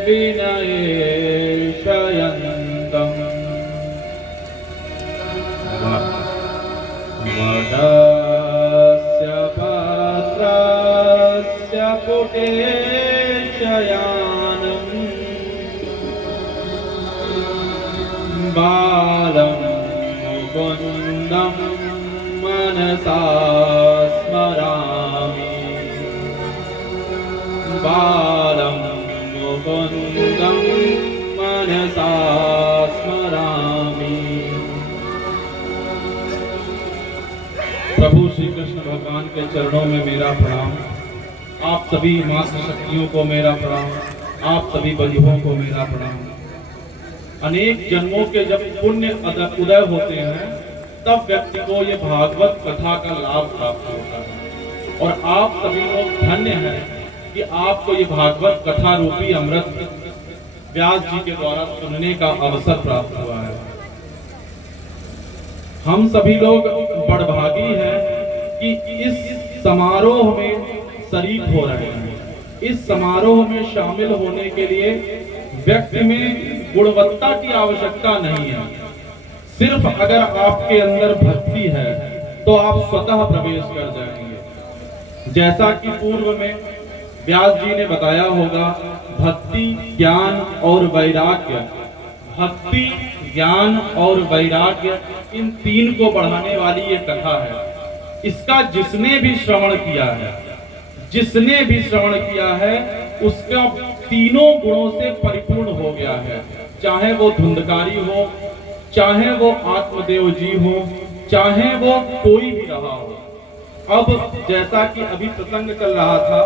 विनये शयन्तम् वटस्य पात्रस्य पुटे शयानम् बालं मुकुन्दं मनसा स्मरामि बालं मुकुन्दं मनसा स्मरामि। प्रभु श्री कृष्ण भगवान के चरणों में मेरा प्रणाम। आप सभी मातृ शक्तियों को मेरा प्रणाम। आप सभी बलिहों को मेरा प्रणाम। अनेक जन्मों के जब पुण्य उदय होते हैं तब व्यक्ति को ये भागवत कथा का लाभ प्राप्त होता है और आप सभी लोग धन्य हैं कि आपको ये भागवत कथा रूपी अमृत व्यास जी के द्वारा सुनने का अवसर प्राप्त हुआ है। हम सभी लोग बड़भागी हैं कि इस समारोह में शरीक हो रहे हैं। इस समारोह में शामिल होने के लिए व्यक्ति में गुणवत्ता की आवश्यकता नहीं है। सिर्फ अगर आपके अंदर भक्ति है तो आप स्वतः प्रवेश कर जाएंगे। जैसा कि पूर्व में व्यास जी ने बताया होगा, भक्ति, ज्ञान और वैराग्य, भक्ति, ज्ञान और वैराग्य, इन तीन को बढ़ाने वाली ये कथा है। इसका जिसने भी श्रवण किया है उसका तीनों गुणों से परिपूर्ण हो गया है। चाहे वो धुंधकारी हो, चाहे वो आत्मदेव जी हो, चाहे वो कोई भी रहा हो। अब जैसा कि अभी प्रसंग चल रहा था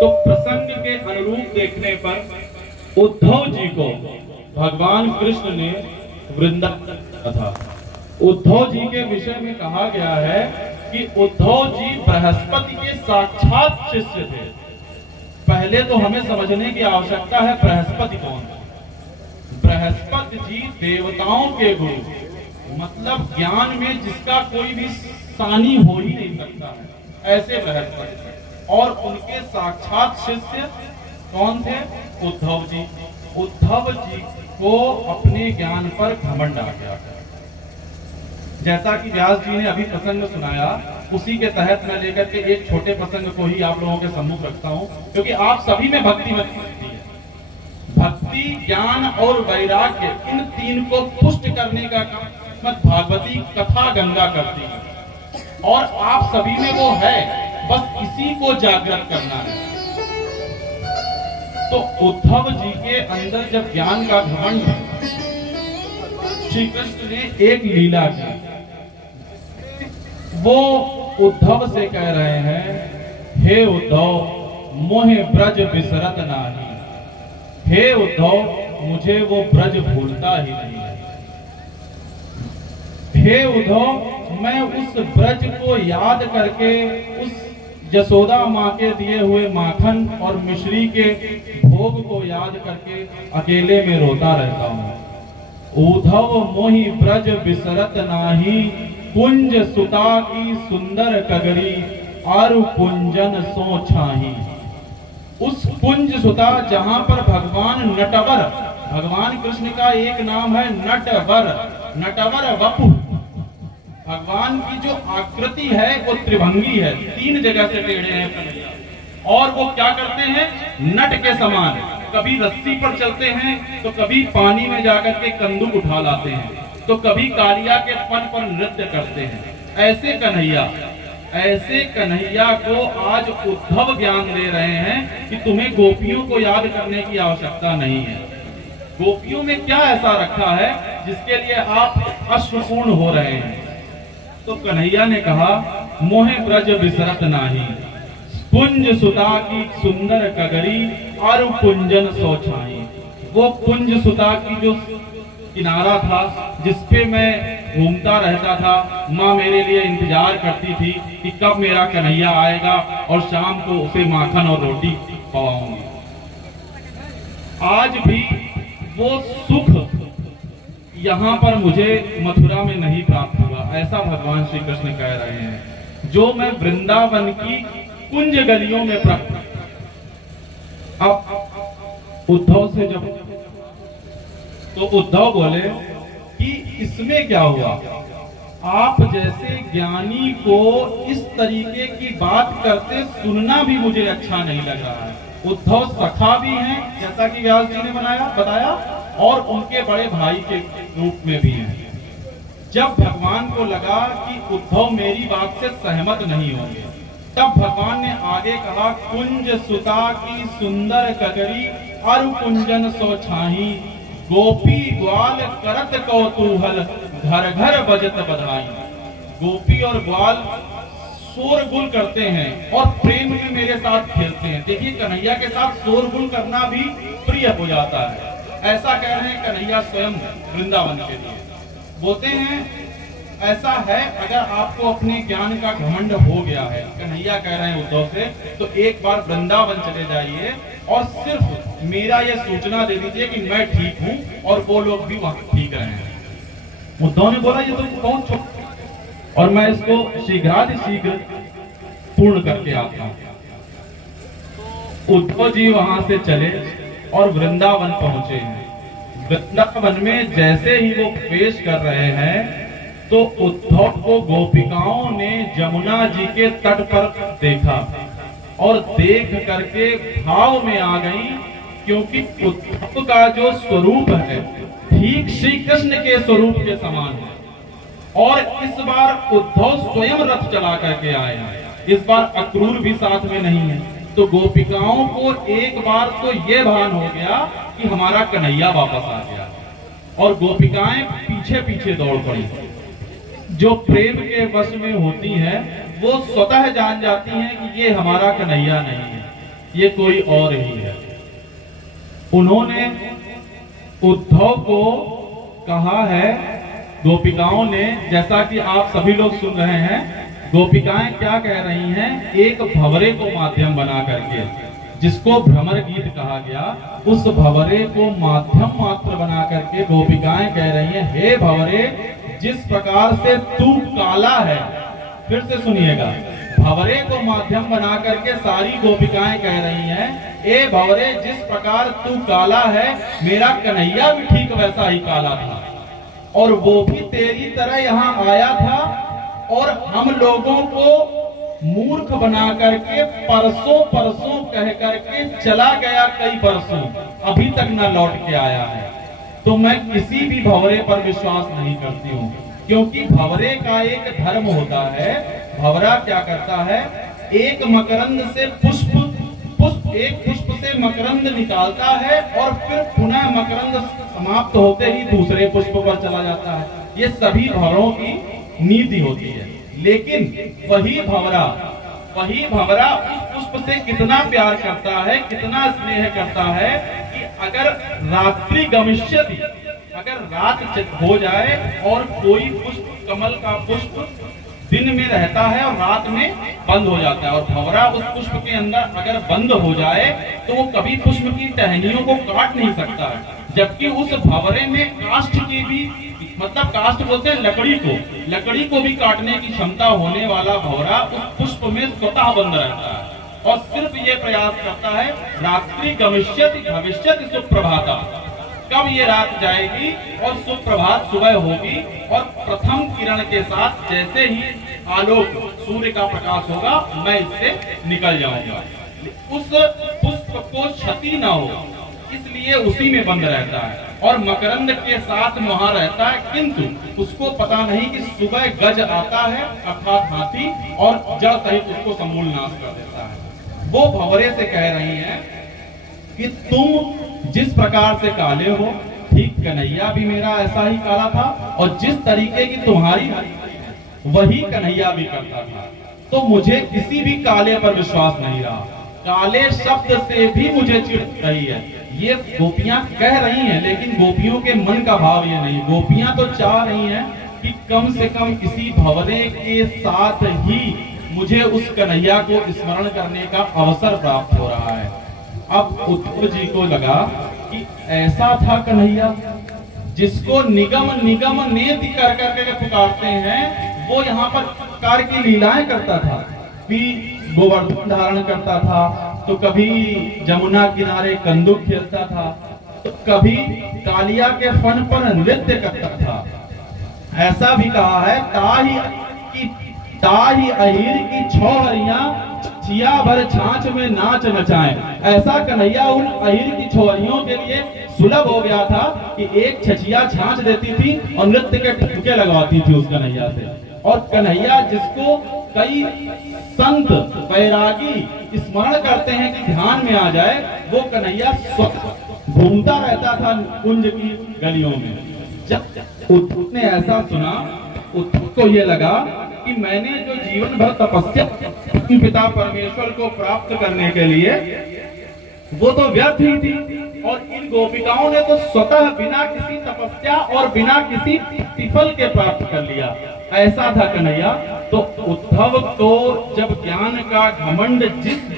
तो प्रसंग के अनुरूप देखने पर उद्धव जी को भगवान कृष्ण ने वृंदावन था। उद्धव जी के विषय में कहा गया है कि उद्धव जी बृहस्पति के साक्षात शिष्य थे। पहले तो हमें समझने की आवश्यकता है बृहस्पति कौन है। बृहस्पति जी देवताओं के गुरु, मतलब ज्ञान में जिसका कोई भी सानी हो ही नहीं सकता है, ऐसे बृहस्पति थे। और उनके साक्षात शिष्य कौन थे? उद्धव जी। उद्धव जी को अपने ज्ञान पर घमंड आ गया। जैसा कि व्यास जी ने अभी प्रसंग सुनाया, उसी के तहत मैं लेकर के एक छोटे प्रसंग को ही आप लोगों के सम्मुख रखता हूं, क्योंकि आप सभी में भक्ति है। भक्ति, ज्ञान और वैराग्य, इन तीन को पुष्ट करने का काम भागवती कथा गंगा करती है और आप सभी में वो है, बस इसी को जागृत करना है। तो उद्धव जी के अंदर जब ज्ञान का घमंड, श्री कृष्ण ने एक लीला की। वो उद्धव से कह रहे हैं, हे उद्धव मोहे ब्रज बिसरत नाही। हे उद्धव, मुझे वो ब्रज भूलता ही नहीं है। हे उद्धव, मैं उस ब्रज को याद करके उस यशोदा माँ के दिए हुए माखन और मिश्री के भोग को याद करके अकेले में रोता रहता हूँ। उद्धव मोहि ब्रज बिसरत नाही, कुंज सुता की सुंदर कगरी, आरु कुंजन सो छाही। उस कुंज सुता जहां पर भगवान नटवर, भगवान कृष्ण का एक नाम है नटवर, नटवर वपु। भगवान की जो आकृति है वो त्रिभंगी है, तीन जगह से टेढ़े हैं और वो क्या करते हैं? नट के समान कभी रस्सी पर चलते हैं, तो कभी पानी में जाकर के कंदुक उठा लाते हैं, तो कभी कालिया के फन पर नृत्य करते हैं। ऐसे कन्हैया को आज उद्धव ज्ञान दे रहे हैं कि तुम्हें गोपियों को याद करने की आवश्यकता नहीं है। गोपियों में क्या ऐसा रखा है जिसके लिए आप अश्रुपूर्ण हो रहे हैं? तो कन्हैया ने कहा, मोहे ब्रज बिसरत नाही, कुंज सुता की सुंदर कगरी, आरु कुंजन सो छाई। वो कुंज सुता की जो किनारा था जिसपे मैं घूमता रहता था, माँ मेरे लिए इंतजार करती थी कि कब मेरा कन्हैया आएगा और शाम को उसे माखन और रोटी खवाऊंगी। आज भी वो सुख यहाँ पर मुझे मथुरा में नहीं प्राप्त हुआ, ऐसा भगवान श्री कृष्ण कह रहे हैं, जो मैं वृंदावन की कुंज गलियों में प्राप्त। अब उद्धव से जब, तो उद्धव बोले कि इसमें क्या हुआ, आप जैसे ज्ञानी को इस तरीके की बात करते सुनना भी मुझे अच्छा नहीं लग रहा है। उद्धव सखा भी हैं, जैसा कि व्यास जी ने बताया, और उनके बड़े भाई के रूप में भी हैं। जब भगवान को लगा कि उद्धव मेरी बात से सहमत नहीं होंगे, तब भगवान ने आगे कहा, कुंज सुता की सुंदर कगरी अरु कुंजन सो छाही, गोपी ग्वाल करत कौतूहल घर घर बजत बधाई। गोपी और ग्वाल शोरगुल करते हैं और प्रेम में मेरे साथ खेलते हैं। देखिए, कन्हैया के साथ शोरगुल करना भी प्रिय हो जाता है। ऐसा कह रहे हैं कन्हैया स्वयं वृंदावन के लिए। बोलते हैं ऐसा है, अगर आपको अपने ज्ञान का घमंड हो गया है, कन्हैया कह रहे हैं उद्धव से, तो एक बार वृंदावन चले जाइए और सिर्फ मेरा यह सूचना दे दीजिए कि मैं ठीक हूँ और वो लोग भी वहां ठीक रहे हैं। उद्धव ने बोला, ये तो बहुत छोटा और मैं इसको शीघ्रातिशीघ्र पूर्ण करके आता हूं। उद्धव जी वहां से चले और वृंदावन पहुंचे हैं। वृंदावन में जैसे ही वो प्रवेश कर रहे हैं, तो उद्धव को गोपिकाओं ने जमुना जी के तट पर देखा और देख करके भाव में आ गई, क्योंकि उद्धव का जो स्वरूप है ठीक श्री कृष्ण के स्वरूप के समान है। और इस बार उद्धव स्वयं रथ चला करके आए हैं, इस बार अक्रूर भी साथ में नहीं है। तो गोपिकाओं को एक बार तो ये भान हो गया कि हमारा कन्हैया वापस आ गया, और गोपिकाएं पीछे पीछे दौड़ पड़ी। जो प्रेम के वश में होती हैं, वो स्वतः जान जाती हैं कि ये हमारा कन्हैया नहीं है, ये कोई और ही है। उन्होंने उद्धव को कहा है, गोपिकाओं ने, जैसा कि आप सभी लोग सुन रहे हैं, गोपिकाएं क्या कह रही हैं, एक भंवरे को माध्यम बना करके, जिसको भ्रमर गीत कहा गया, उस भंवरे को माध्यम मात्र बना करके गोपिकाएं कह रही हैं, हे भंवरे, जिस प्रकार से तू काला है, फिर से सुनिएगा, भंवरे को माध्यम बना करके सारी गोपिकाएं कह रही हैं, ए भंवरे, जिस प्रकार तू काला है, मेरा कन्हैया भी ठीक वैसा ही काला था, और वो भी तेरी तरह यहाँ आया था, और हम लोगों को मूर्ख बना करके परसों परसों कह करके चला गया, कई बरसों अभी तक न लौट के आया है। तो मैं किसी भी भंवरे पर विश्वास नहीं करती हूँ, क्योंकि भंवरे का एक धर्म होता है। भंवरा क्या करता है, एक मकरंद से एक पुष्प से मकरंद निकालता है और फिर पुनः मकरंद समाप्त होते ही दूसरे पुष्प पर चला जाता है। ये सभी भंवरों की नीति होती है। लेकिन वही भंवरा उस पुष्प से कितना प्यार करता है, कितना स्नेह करता है, कि अगर रात्रि गमिष्यति, अगर रात हो जाए और कोई पुष्प, कमल का पुष्प दिन में रहता है और रात में बंद हो जाता है, और भंवरा उस पुष्प के अंदर अगर बंद हो जाए तो वो कभी पुष्प की टहनियों को काट नहीं सकता है। जबकि उस भंवरे में काष्ठ की भी, मतलब काष्ठ बोलते हैं लकड़ी को भी काटने की क्षमता होने वाला भंवरा उस पुष्प में स्वतः बंद रहता है, और सिर्फ ये प्रयास करता है, रात्रि गमिष्यति भविष्यति सुप्रभाता, कब ये रात जाएगी और सुप्रभात सुबह होगी, और प्रथम किरण के साथ जैसे ही आलोक सूर्य का प्रकाश होगा, मैं इससे निकल जाऊंगा। उस पुष्प को क्षति न हो, इसलिए उसी में बंद रहता है और मकरंद के साथ वहां रहता है। किंतु उसको पता नहीं कि सुबह गज आता है, अर्थात हाथी, और जड़ सहित उसको समूल नाश कर देता है। वो भंवरे से कह रही हैं कि तुम जिस प्रकार से काले हो, ठीक कन्हैया भी मेरा ऐसा ही काला था, और जिस तरीके की तुम्हारी वही कन्हैया भी करता था। तो मुझे किसी भी काले पर विश्वास नहीं रहा। काले शब्द से भी मुझे चिढ़ रही है। ये गोपियां कह रही हैं, लेकिन गोपियों के मन का भाव ये नहीं। गोपियां तो चाह रही हैं कि कम से कम किसी भंवरे के साथ ही मुझे उस कन्हैया को स्मरण करने का अवसर प्राप्त हो रहा है। अब उद्धव जी को लगा कि ऐसा था कन्हैया जिसको निगम निगम नेति कर करके पुकारते हैं, वो यहाँ पर प्रकार की लीलाएं करता था, कि गोवर्धन धारण करता था, तो कभी जमुना किनारे कंदुक खेलता था, तो कभी कालिया के फन पर नृत्य करता था। ऐसा भी कहा है, ताही अहिर की छौ हरियां चिया भर छाछ में नाच नचाएं। ऐसा कन्हैया उन अहिर की छोहरियों के लिए सुलभ हो गया था कि एक छछिया छाछ देती थी और नृत्य के ठुमके लगवाती थी उस कन्हैया से। और कन्हैया जिसको कई संत बैरागी स्मरण करते हैं कि ध्यान में आ जाए, वो कन्हैया घूमता रहता था कुंज की गलियों में। जब उद्धव ने ऐसा सुना, उद्धव को ये लगा कि मैंने जो जीवन भर तपस्या पिता परमेश्वर को प्राप्त करने के लिए, वो तो व्यर्थ ही थी। और इन गोपिकाओं ने तो स्वतः बिना किसी तपस्या और बिना किसी प्रतिफल के प्राप्त कर लिया। ऐसा था कन्हैया। तो उद्धव को जब ज्ञान का घमंड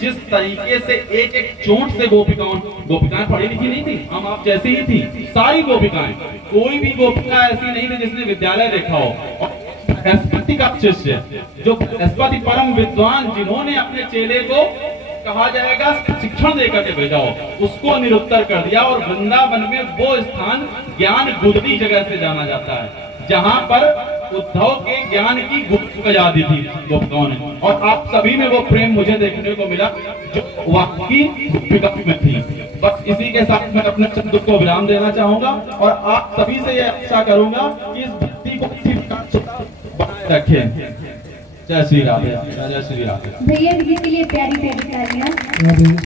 जिस तरीके से एक एक चोट से गोपिकाएं पढ़ी लिखी नहीं थी, हम आप जैसी ही थी सारी गोपिकाएं, कोई भी गोपिका ऐसी नहीं थी जिसने विद्यालय देखा हो। और बृहस्पति का शिष्य, जो बृहस्पति परम विद्वान, जिन्होंने अपने चेले को कहा जाएगा शिक्षण देकर के भेजा हो, उसको निरुत्तर कर दिया। और वृंदावन में वो स्थान ज्ञान गुदरी जगह से जाना जाता है, जहां पर उद्धव के ज्ञान की गुप्त आजादी थी गोपिकाओं ने। और आप सभी में वो प्रेम मुझे देखने को मिला जो वाकई गोपिका में थी। बस इसी के साथ मैं अपने शब्द को विराम देना चाहूंगा और आप सभी से यह आशा करूंगा कि इस भक्ति को बनाए रखें। जय श्री राधे, जय श्री राधे। भैया दीदी के लिए प्यारी प्यारी तालियां।